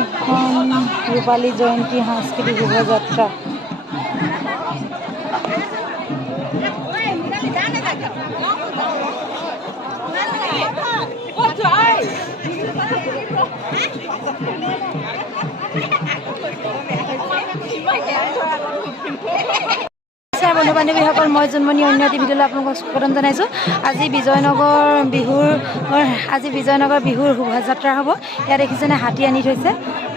এখন ৰূপালী জয়ন্তী সাংস্কৃতিক শোভাযাত্ৰা। বন্ধু বান্ধৱীসকল, মই জন্মনি অন্য এটি ভিডিঅ'লৈ আপোনালোকক স্বাগতম জনাইছোঁ। আজি বিজয়নগৰ বিহুৰ শোভাযাত্ৰা হ'ব। ইয়াত দেখিছেনে হাতী আনি থৈছে,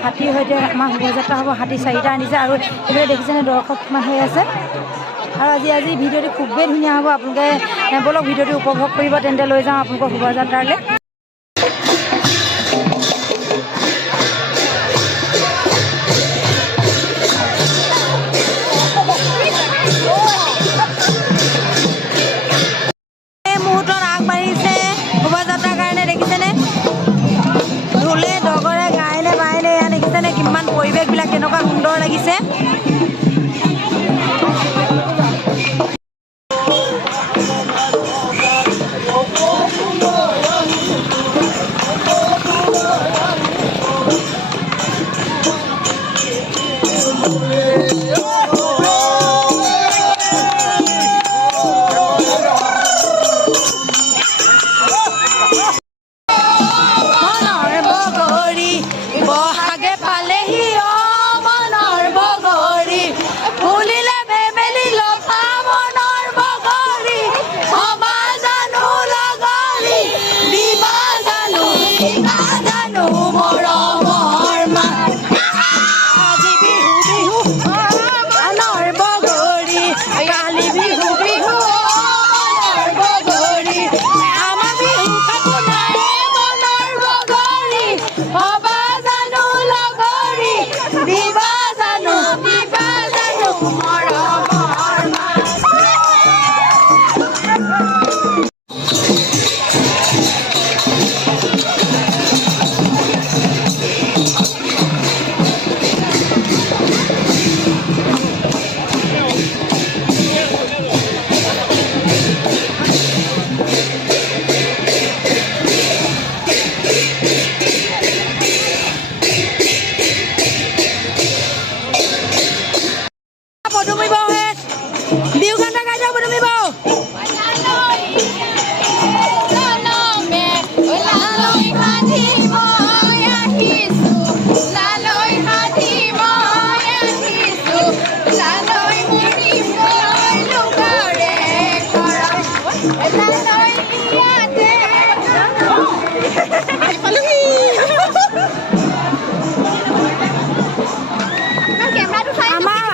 হাতীৰ সৈতে আমাৰ শোভাযাত্ৰা হ'ব। হাতী 4টা আনিছে আৰু এইফালে দেখিছেনে দৰ্শক কিমান হৈ আছে। আৰু আজি ভিডিঅ'টো খুবেই ধুনীয়া হ'ব। আপোনালোকে বলক ভিডিঅ'টো উপভোগ কৰিব। তেন্তে লৈ যাওঁ আপোনালোকৰ শোভাযাত্ৰালৈ। কিমান পৰিৱেশবিলাক কেনেকুৱা সুন্দৰ লাগিছে।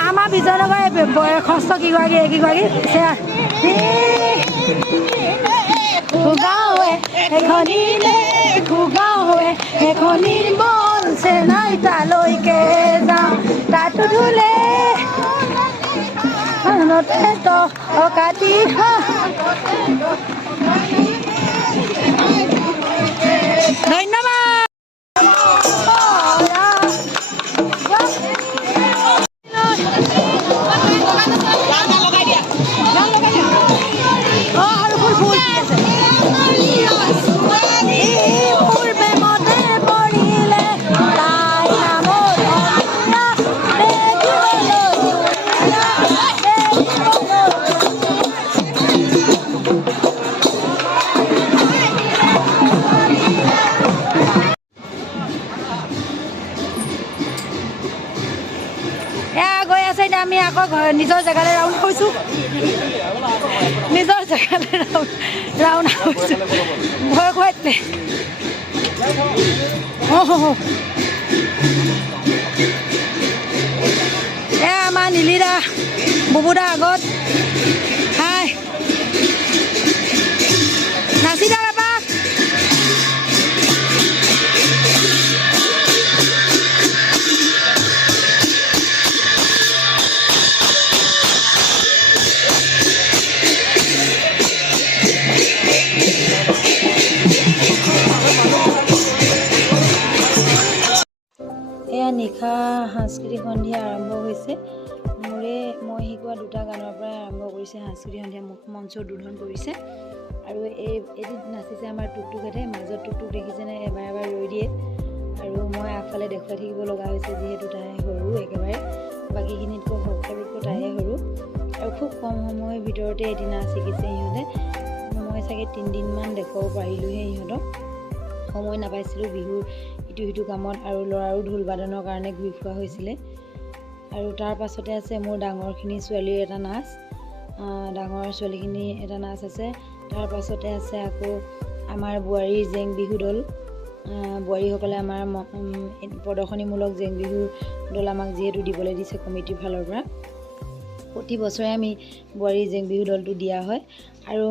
আমাৰ বিজয়নগৰ বয়সস্থ কেইগৰাকী এখনিৰ মন চেনাই তালৈকে যাওঁ, তাতো ধুলে কাটি ধন্যবাদ। আমি আকৌ নিজৰ জেগালৈ ৰাউণ্ড হৈছোঁ, ভয় খুৱাইছে। আমাৰ নীলিদা বুবুদা আগত হাই নাচিদা বাবা। নিশা সাংস্কৃতিক সন্ধিয়া আৰম্ভ হৈছে। মই শিকোৱা 2টা গানৰ পৰাই আৰম্ভ কৰিছে সাংস্কৃতিক সন্ধিয়া। মঞ্চ উদ্বোধন কৰিছে আৰু এদিন নাচিছে আমাৰ টুকটুকেতে, মাজত টুকটুক দেখিছেনে এবাৰ এবাৰ ৰৈ দিয়ে, আৰু মই আগফালে দেখুৱাই থাকিব লগা হৈছে যিহেতু তাই সৰু একেবাৰে, বাকীখিনিতকৈ সকলোতকৈ তাইয়ে সৰু, আৰু খুব কম সময়ৰ ভিতৰতে এদিনা শিকিছে সিহঁতে। মই চাগে 3 দিনমান দেখুৱাব পাৰিলোঁহে সিহঁতক, সময় নাপাইছিলোঁ বিহুৰ ইটো সিটো কামত, আৰু ল'ৰাৰো ঢোল বাদনৰ কাৰণে ঘূৰি ফুৰা হৈছিলে। আৰু তাৰ পাছতে আছে মোৰ ডাঙৰখিনি ছোৱালীৰ এটা নাচ, ডাঙৰ ছোৱালীখিনি এটা নাচ আছে। তাৰ পাছতে আছে আকৌ আমাৰ বোৱাৰীৰ জেং বিহু দল, বোৱাৰীসকলে আমাৰ প্ৰদৰ্শনীমূলক জেং বিহুৰ দল আমাক যিহেতু দিবলৈ দিছে কমিটিৰ ফালৰ পৰা, প্ৰতি বছৰে আমি বোৱাৰী জেং বিহু দলটো দিয়া হয়। আৰু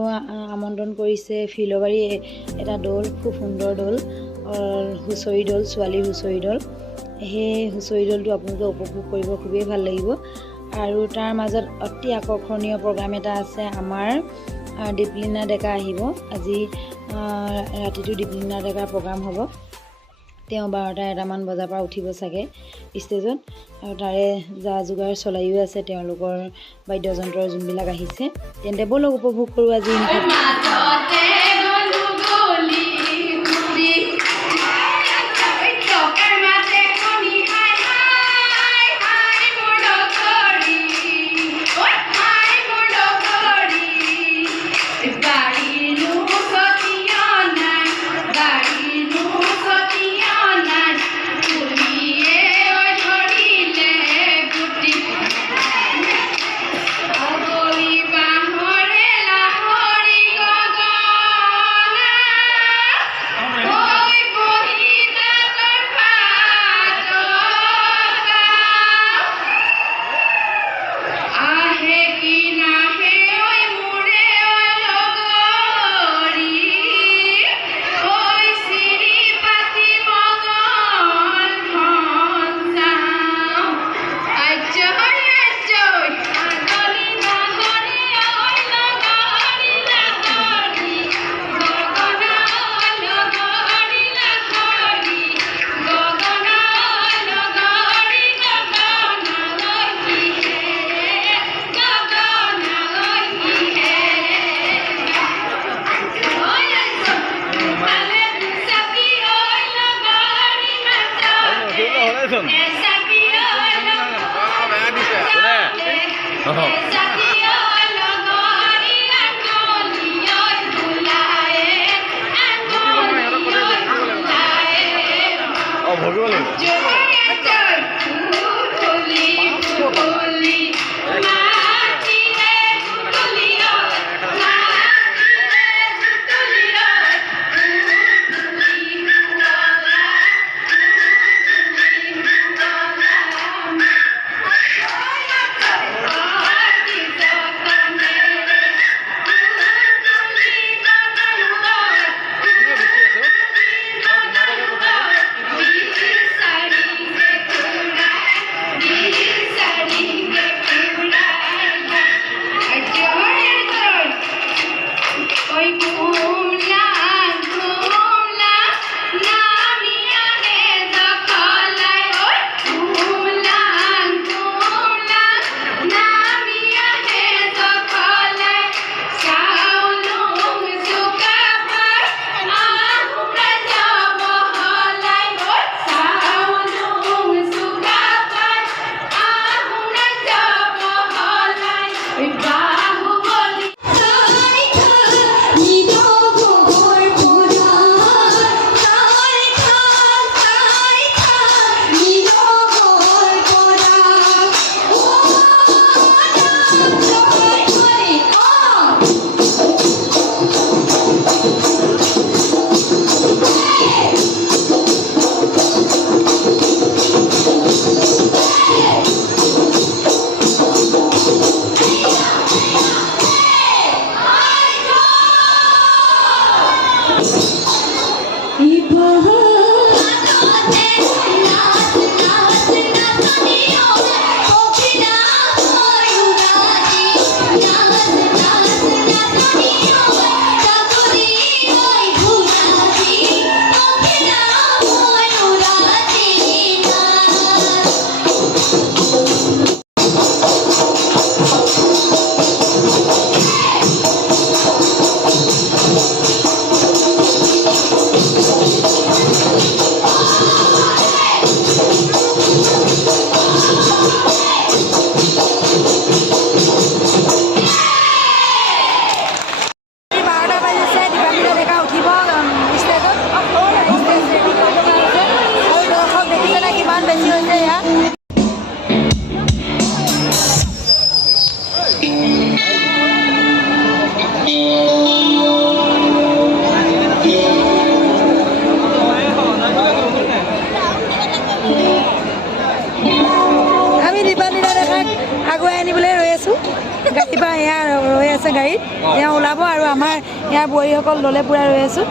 আমন্ত্ৰণ কৰিছে ফিলবাৰী এটা দল, খুব সুন্দৰ দল, হুঁচৰি দল, ছোৱালীৰ হুঁচৰি দল। সেই হুঁচৰি দলটো আপোনালোকে উপভোগ কৰিব, খুবেই ভাল লাগিব। আৰু তাৰ মাজত অতি আকৰ্ষণীয় প্ৰগ্ৰাম এটা আছে আমাৰ, দীপলিনা ডেকা আহিব। আজি ৰাতিটো দীপলিনা ডেকাৰ প্ৰগ্ৰাম হ'ব। তেওঁ 12টা-1টামান বজাৰ পৰা উঠিব চাগে ষ্টেজত, আৰু তাৰে যা যোগাৰ চলাইও আছে তেওঁলোকৰ বাদ্যযন্ত্ৰ যোনবিলাক আহিছে। তেন্তে ব'লক উপভোগ কৰোঁ আজি গাড়ীত তেওঁ ওলাব আৰু আমাৰ ইয়াৰ বোৱাৰীসকল দলে পুৰা ৰৈ আছোঁ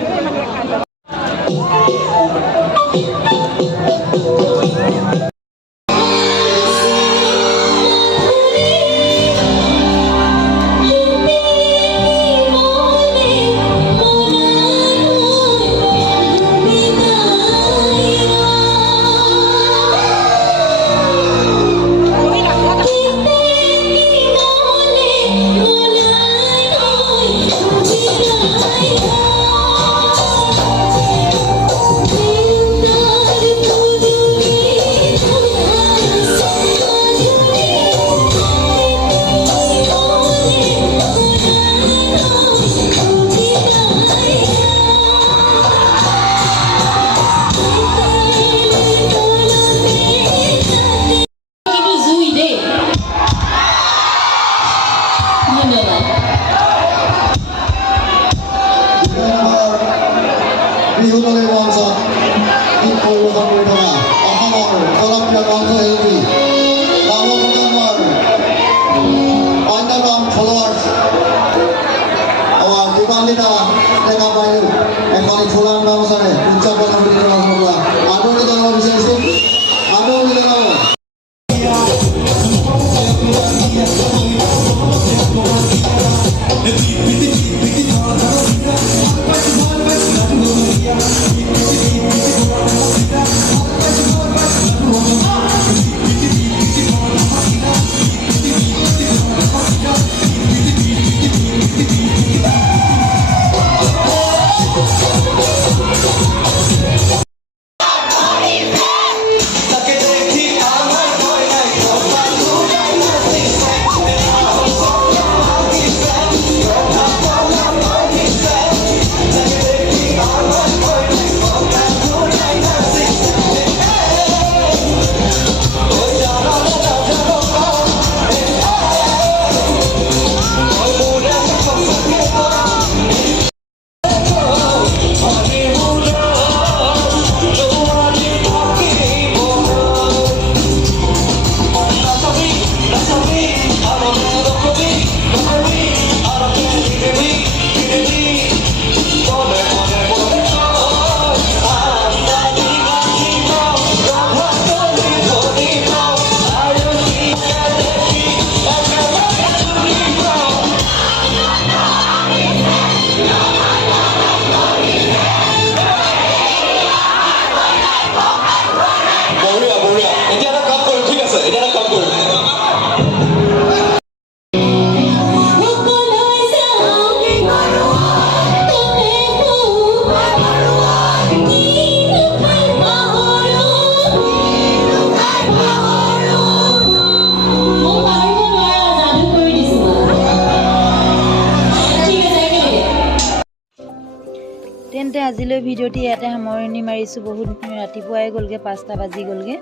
তেন্তে আজিলৈ ভিডিঅ'টি ইয়াতে সামৰণি মাৰিছোঁ বহুত ৰাতিপুৱাই গ'লগৈ 5টা বাজি গ'লগৈ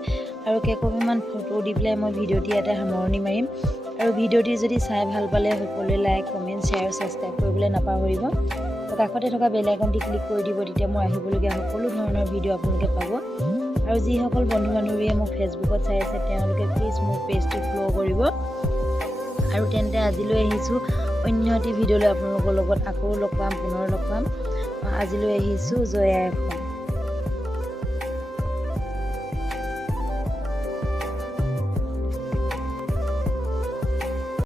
আৰু কেইকপিমান ফটো দি পেলাই মই ভিডিঅ'টি ইয়াতে সামৰণি মাৰিম আৰু ভিডিঅ'টি যদি চাই ভাল পালে সকলোৱে লাইক কমেণ্ট শ্বেয়াৰ ছাবস্ক্ৰাইব কৰিবলৈ নাপাহৰিব কাষতে থকা বেল আইকনটি ক্লিক কৰি দিব তেতিয়া মই আহিবলগীয়া সকলো ধৰণৰ ভিডিঅ' আপোনালোকে পাব আৰু যিসকল বন্ধু বান্ধৱীয়ে মোক ফেচবুকত চাই আছে তেওঁলোকে প্লিজ মোৰ পেজটো ফ'ল' কৰিব আৰু তেন্তে আজিলৈ আহিছোঁ অন্য এটি ভিডিঅ'লৈ আপোনালোকৰ লগত আকৌ লগ পাম পুনৰ লগ পাম আজিলৈ আহিছোঁ জয় আই অসম।